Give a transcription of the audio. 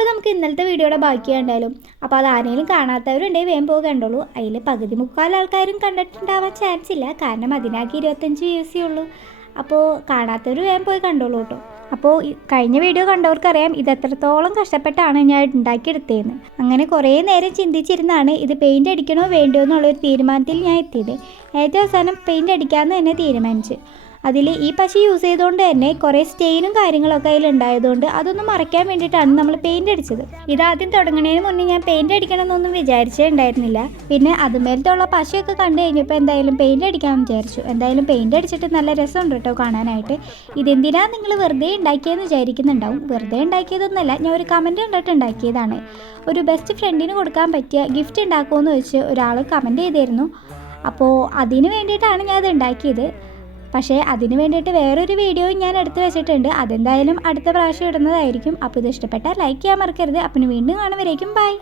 അപ്പോൾ നമുക്ക് ഇന്നലത്തെ വീഡിയോയുടെ ബാക്കി കണ്ടാലും. അപ്പോൾ അത് ആരെങ്കിലും കാണാത്തവരുണ്ടെങ്കിൽ വേഗം പോയി കണ്ടോളൂ. അതിൽ പകുതി മുക്കാൽ ആൾക്കാരും കണ്ടിട്ടുണ്ടാവാൻ ചാൻസ് ഇല്ല, കാരണം അതിനാക്കി 25 വ്യൂസേ ഉള്ളൂ. അപ്പോൾ കാണാത്തവർ വേഗം പോയി കണ്ടോളൂ കേട്ടോ. അപ്പോൾ കഴിഞ്ഞ വീഡിയോ കണ്ടവർക്കറിയാം ഇത് എത്രത്തോളം കഷ്ടപ്പെട്ടാണ് ഞാൻ ഉണ്ടാക്കിയെടുത്തതെന്ന്. അങ്ങനെ കുറേ നേരം ചിന്തിച്ചിരുന്നാണ് ഇത് പെയിൻറ്റ് അടിക്കണോ വേണ്ടോ എന്നുള്ളൊരു തീരുമാനത്തിൽ ഞാൻ എത്തിയത്. ഏറ്റവും അവസാനം പെയിൻറ്റ് അടിക്കാമെന്ന് തന്നെ തീരുമാനിച്ചു. അതിൽ ഈ പശ യൂസ് ചെയ്തുകൊണ്ട് തന്നെ കുറേ സ്റ്റെയിനും കാര്യങ്ങളൊക്കെ അതിലുണ്ടായതുകൊണ്ട് അതൊന്നും മറയ്ക്കാൻ വേണ്ടിയിട്ടാണ് നമ്മൾ പെയിൻറ്റ് അടിച്ചത്. ഇതാദ്യം തുടങ്ങുന്നതിന് മുന്നേ ഞാൻ പെയിൻറ്റ് അടിക്കണമെന്നൊന്നും വിചാരിച്ചേ ഉണ്ടായിരുന്നില്ല. പിന്നെ അതുമേലത്തുള്ള പശയൊക്കെ കണ്ടു കഴിഞ്ഞപ്പോൾ എന്തായാലും പെയിൻറ്റ് അടിക്കാമെന്ന് വിചാരിച്ചു. എന്തായാലും പെയിൻറ്റ് അടിച്ചിട്ട് നല്ല രസമുണ്ട് കേട്ടോ കാണാനായിട്ട്. ഇതെന്തിനാ നിങ്ങൾ വെറുതെ ഉണ്ടാക്കിയെന്ന് വിചാരിക്കുന്നുണ്ടാവും. വെറുതെ ഉണ്ടാക്കിയതൊന്നുമല്ല, ഞാൻ ഒരു കമൻറ്റ് കണ്ടിട്ട് ഉണ്ടാക്കിയതാണ്. ഒരു ബെസ്റ്റ് ഫ്രണ്ടിന് കൊടുക്കാൻ പറ്റിയ ഗിഫ്റ്റ് ഉണ്ടാക്കുമെന്ന് വെച്ച് ഒരാൾ കമൻറ്റ് ചെയ്തിരുന്നു. അപ്പോൾ അതിന് വേണ്ടിയിട്ടാണ് ഞാൻ അത് ഉണ്ടാക്കിയത്. പക്ഷേ അതിന് വേണ്ടിയിട്ട് വേറൊരു വീഡിയോയും ഞാൻ എടുത്ത് വെച്ചിട്ടുണ്ട്. അതെന്തായാലും അടുത്ത പ്രാവശ്യം ഇടുന്നതായിരിക്കും. അപ്പോൾ ഇത് ഇഷ്ടപ്പെട്ടാൽ ലൈക്ക് ചെയ്യാൻ മറക്കരുത്. അപ്പം വീണ്ടും കാണുമ്പോഴേക്കും ബൈ.